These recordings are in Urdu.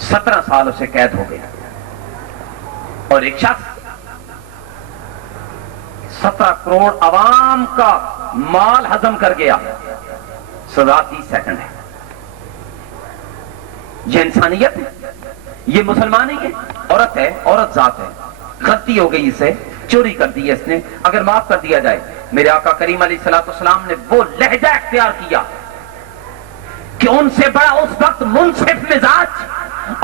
17 سال اسے قید ہو گیا، اور ایک شخص 17 کروڑ عوام کا مال ہضم کر گیا، سزا 30 سیکنڈ ہے۔ یہ انسانیت ہے؟ یہ مسلمان ہی ہے؟ عورت ہے، عورت ذات ہے، غلطی ہو گئی، اسے چوری کر دی ہے اس نے، اگر معاف کر دیا جائے۔ میرے آقا کریم علیہ السلام نے وہ لہجہ اختیار کیا کہ ان سے بڑا اس وقت منصف مزاج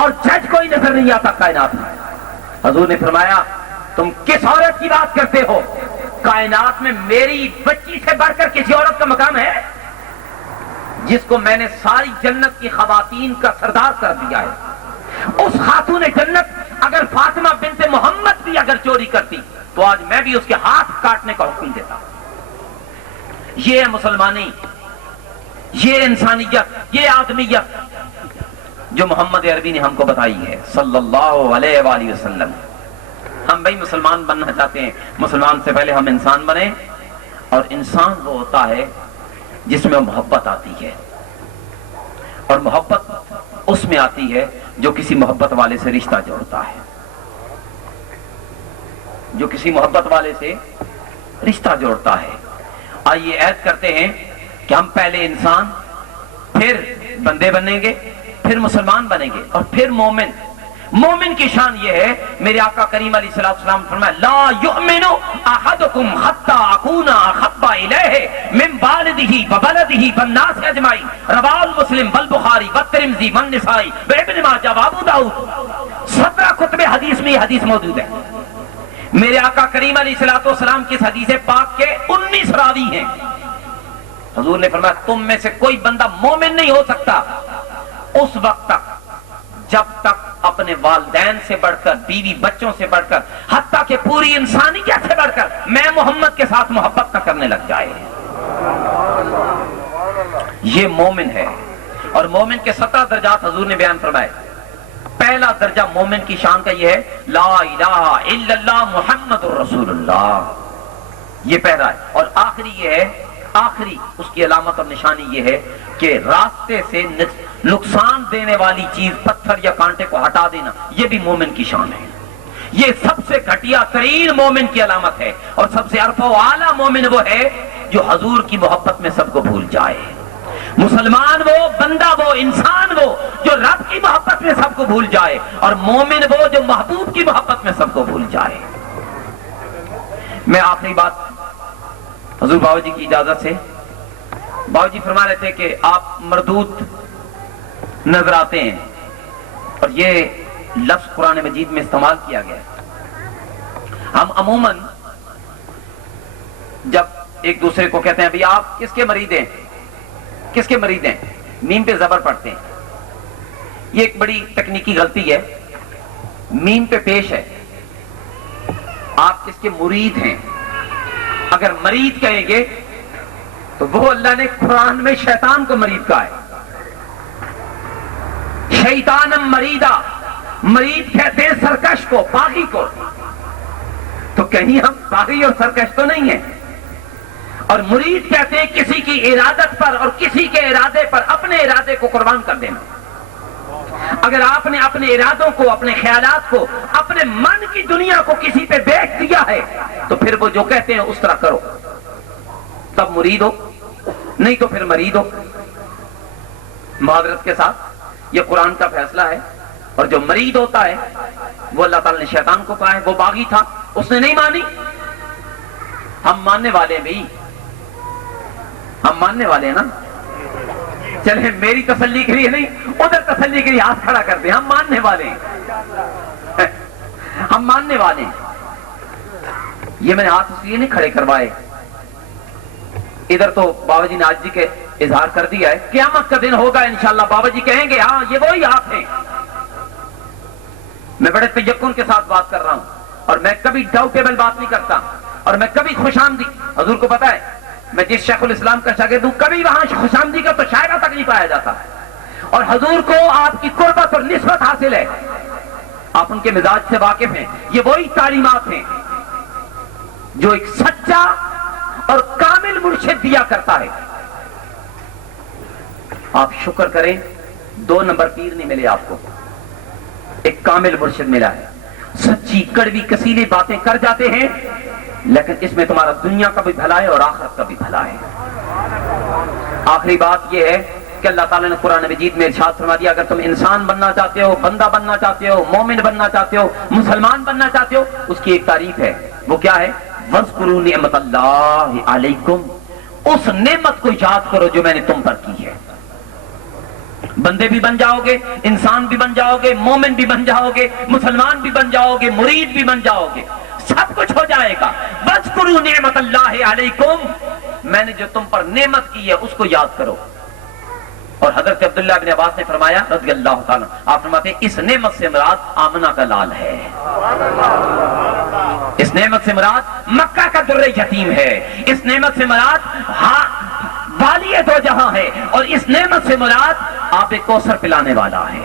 اور جج کوئی نظر نہیں آتا کائنات میں۔ حضور نے فرمایا تم کس عورت کی بات کرتے ہو؟ کائنات میں میری بچی سے بڑھ کر کسی عورت کا مقام ہے؟ جس کو میں نے ساری جنت کی خواتین کا سردار کر دیا ہے، اس خاتون جنت اگر فاطمہ بنت محمد بھی اگر چوری کرتی تو آج میں بھی اس کے ہاتھ کاٹنے کا حکم دیتا۔ یہ ہے مسلمانی، یہ انسانیت، یہ آدمیت جو محمد عربی نے ہم کو بتائی ہے صلی اللہ علیہ وآلہ وسلم۔ ہم بھائی مسلمان بننا چاہتے ہیں، مسلمان سے پہلے ہم انسان بنیں، اور انسان وہ ہوتا ہے جس میں محبت آتی ہے، اور محبت اس میں آتی ہے جو کسی محبت والے سے رشتہ جوڑتا ہے، جو کسی محبت والے سے رشتہ جوڑتا ہے۔ آئیے عہد کرتے ہیں کہ ہم پہلے انسان، پھر بندے بنیں گے، پھر مسلمان بنیں گے، اور پھر مومن۔ مومن کی شان یہ ہے، میرے آقا کریم علیہ السلام نے فرمایا لا یؤمن احدکم حتی اکون احب الیہ من والدہ وولدہ والناس اجمعین، رواه مسلم والبخاری والترمذی والنسائی وابن ماجہ وابو داؤد۔ 17 کتب حدیث میں یہ حدیث موجود ہے۔ میرے آقا کریم علیہ السلام کی اس حدیث پاک کے 19 راوی ہیں۔ حضور نے فرمایا تم میں سے کوئی بندہ مومن نہیں ہو سکتا اس وقت تک جب تک اپنے والدین سے بڑھ کر، بیوی بچوں سے بڑھ کر، حتیٰ کہ پوری انسانیت سے بڑھ کر میں محمد کے ساتھ محبت نہ کرنے لگ جائے۔ یہ مومن ہے، اور مومن کے 17 درجات حضور نے بیان فرمائے۔ پہلا درجہ مومن کی شان کا یہ ہے لا الہ الا اللہ محمد الرسول اللہ، یہ پہلا ہے۔ اور آخری یہ ہے، آخری اس کی علامت اور نشانی یہ ہے کہ راستے سے نقصان دینے والی چیز، پتھر یا کانٹے کو ہٹا دینا، یہ بھی مومن کی شان ہے۔ یہ سب سے گھٹیا ترین مومن کی علامت ہے، اور سب سے عرفہ و اعلیٰ مومن وہ ہے جو حضور کی محبت میں سب کو بھول جائے۔ مسلمان وہ، بندہ وہ، انسان وہ جو رب کی محبت میں سب کو بھول جائے، اور مومن وہ جو محبوب کی محبت میں سب کو بھول جائے۔ میں آخری بات حضور بابا جی کی اجازت سے، بابا جی فرما رہے تھے کہ آپ مردود نظر آتے ہیں، اور یہ لفظ قرآن مجید میں استعمال کیا گیا ہے۔ ہم عموماً جب ایک دوسرے کو کہتے ہیں بھئی آپ کس کے مرید ہیں، کس کے مرید ہیں، میم پہ زبر پڑھتے ہیں۔ یہ ایک بڑی تکنیکی غلطی ہے، میم پہ پیش ہے، آپ کس کے مرید ہیں۔ اگر مرید کہیں گے تو وہ اللہ نے قرآن میں شیطان کو مرید کہا ہے، شیطانم مریدہ، مرید کہتے ہیں سرکش کو، باغی کو۔ تو کہیں ہم باغی اور سرکش تو نہیں ہیں۔ اور مرید کہتے ہیں کسی کی ارادت پر اور کسی کے ارادے پر اپنے ارادے کو قربان کر دینا۔ اگر آپ نے اپنے ارادوں کو، اپنے خیالات کو، اپنے من کی دنیا کو کسی پہ بیچ دیا ہے تو پھر وہ جو کہتے ہیں اس طرح کرو، تب مرید ہو، نہیں تو پھر مرید ہو۔ معذرت کے ساتھ یہ قرآن کا فیصلہ ہے، اور جو مرید ہوتا ہے وہ اللہ تعالی نے شیطان کو کہا ہے، وہ باغی تھا، اس نے نہیں مانی۔ ہم ماننے والے ہیں بھائی، ہم ماننے والے ہیں نا، چلے میری تسلی کے لیے نہیں، ادھر تسلی کے لیے ہاتھ کھڑا کر دیں، ہم ماننے والے ہیں، ہم ماننے والے ہیں۔ یہ میں نے ہاتھ اس لیے نہیں کھڑے کروائے، ادھر تو بابا جی نے آج جی کے اظہار کر دیا ہے، قیامت کا دن ہوگا انشاءاللہ بابا جی کہیں گے ہاں یہ وہی ہاتھ ہیں۔ میں بڑے تیقن کے ساتھ بات کر رہا ہوں، اور میں کبھی ڈاؤٹیبل بات نہیں کرتا، اور میں کبھی خوش آمدی، حضور کو پتا ہے میں جس شیخ الاسلام کا شاگرد ہوں کبھی وہاں خوش آمدی کا تو شاعرہ تک نہیں پایا جاتا، اور حضور کو آپ کی قربت اور نسبت حاصل ہے، آپ ان کے مزاج سے واقف ہیں۔ یہ وہی تعلیمات ہیں جو ایک سچا اور کامل مرشد دیا کرتا ہے۔ آپ شکر کریں 2 نمبر پیر نہیں ملے آپ کو، ایک کامل مرشد ملا ہے. سچی کڑوی کسیلی باتیں کر جاتے ہیں لیکن اس میں تمہارا دنیا کا بھی بھلا ہے اور آخرت کا بھی بھلا ہے. آخری بات یہ ہے کہ اللہ تعالیٰ نے قرآن مجید میں ارشاد فرما دیا اگر تم انسان بننا چاہتے ہو, بندہ بننا چاہتے ہو, مومن بننا چاہتے ہو, مسلمان بننا چاہتے ہو, اس کی ایک تعریف ہے. وہ کیا ہے؟ وَاذْكُرُوا نِعْمَةَ اللَّهِ عَلَيْكُمْ, اس نعمت کو یاد کرو جو میں نے تم پر کی ہے. بندے بھی بن جاؤ گے, انسان بھی بن جاؤ گے, مومن بھی بن جاؤ گے, مسلمان بھی بن جاؤ گے, مرید بھی بن جاؤ گے, سب کچھ ہو جائے گا. وَاذْكُرُوا نِعْمَةَ اللَّهِ عَلَيْكُمْ, میں نے جو تم پر نعمت کی ہے اس کو یاد کرو. اور حضرت عبداللہ بن عباس نے فرمایا رضی اللہ تعالیٰ, آپ فرماتے ہیں اس نعمت سے مراد آمنہ کا لال ہے, اس نعمت سے مراد مکہ کا در یتیم ہے, اس نعمت سے مراد والی دو جہاں ہے, اور اس نعمت سے مراد آب کوثر پلانے والا ہے.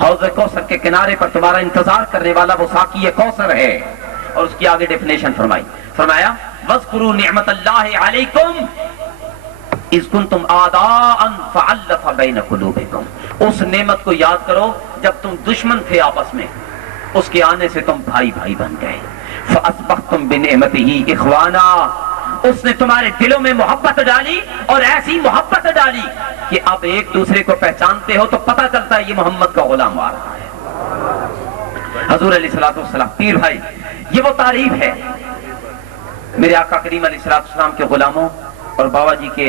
حوض کوثر کے کنارے پر تمہارا انتظار کرنے والا وہ ساقی کوثر ہے. اور اس کی آگے ڈیفینیشن فرمایا وَاذْكُرُوا نِعْمَةَ اللَّهِ عَلَيْكُمْ اِذْ كُنْتُمْ أَعْدَاءً فَأَلَّفَ بَيْنَ قُلُوبِكُمْ, اس نعمت کو یاد کرو جب تم دشمن تھے آپس میں, اس کے آنے سے تم بھائی بھائی بن گئے. فَأَصْبَحْتُمْ بِنِعْمَتِهِ إِخْوَانًا, اس نے تمہارے دلوں میں محبت ڈالی, اور ایسی محبت ڈالی کہ اب ایک دوسرے کو پہچانتے ہو تو پتہ چلتا ہے یہ محمد کا غلام آ رہا ہے. حضور علیہ الصلوۃ والسلام, پیر بھائی, یہ وہ تعریف ہے میرے آقا کریم علیہ الصلوۃ والسلام کے غلاموں اور بابا جی کے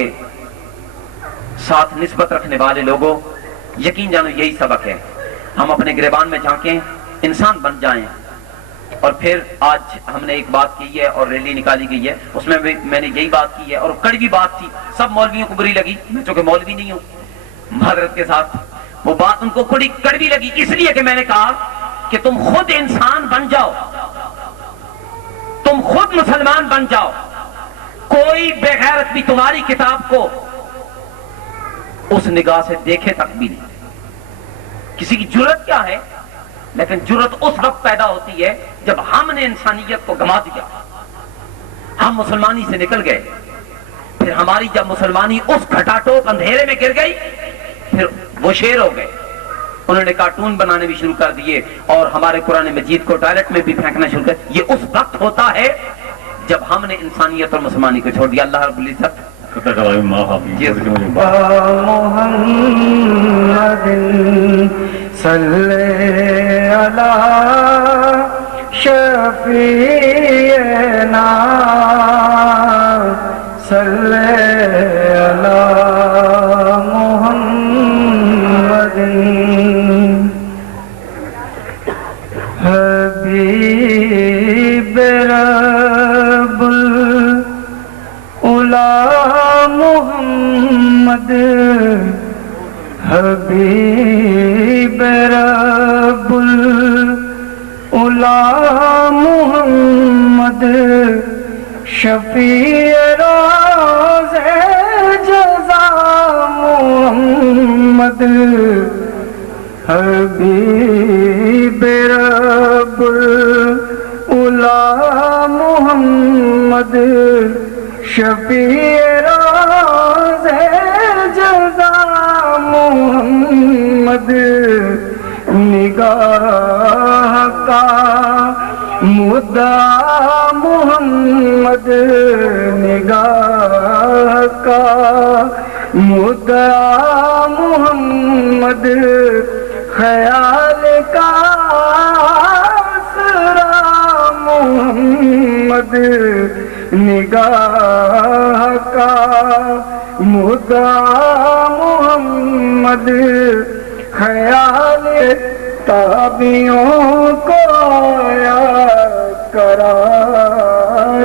ساتھ نسبت رکھنے والے لوگوں. یقین جانو یہی سبق ہے. ہم اپنے گریبان میں جھانکیں, انسان بن جائیں. اور پھر آج ہم نے ایک بات کی ہے اور ریلی نکالی گئی ہے, اس میں بھی میں نے یہی بات کی ہے, اور کڑوی بات تھی, سب مولویوں کو بری لگی, میں چونکہ مولوی نہیں ہوں معذرت کے ساتھ, وہ بات ان کو کڑوی لگی اس لیے کہ میں نے کہا کہ تم خود انسان بن جاؤ, تم خود مسلمان بن جاؤ. کوئی بے غیرت بھی تمہاری کتاب کو اس نگاہ سے دیکھے تک بھی نہیں. کسی کی جرت کیا ہے, لیکن جرت اس وقت پیدا ہوتی ہے جب ہم نے انسانیت کو گما دیا, ہم مسلمانی سے نکل گئے. پھر ہماری جب مسلمانی اس گھٹاٹوپ اندھیرے میں گر گئی, پھر وہ شیر ہو گئے. انہوں نے کارٹون بنانے بھی شروع کر دیے اور ہمارے قرآن مجید کو ٹوائلٹ میں بھی پھینکنا شروع کر. یہ اس وقت ہوتا ہے جب ہم نے انسانیت اور مسلمانی کو چھوڑ دیا. اللہ رب العزت محمد صلی علی شفیعنا صلی علی محمد حبیب رب العلا محمد حبیب رب العلا محمد شفیع روز جزا محمد حبیب رب العلا محمد شفیع روز جزا محمد نگاہ کا مدعا محمد نگاہ کا مدعا محمد خیال کا آسرا محمد نگاہ کا مدعا محمد خیال تابعوں کو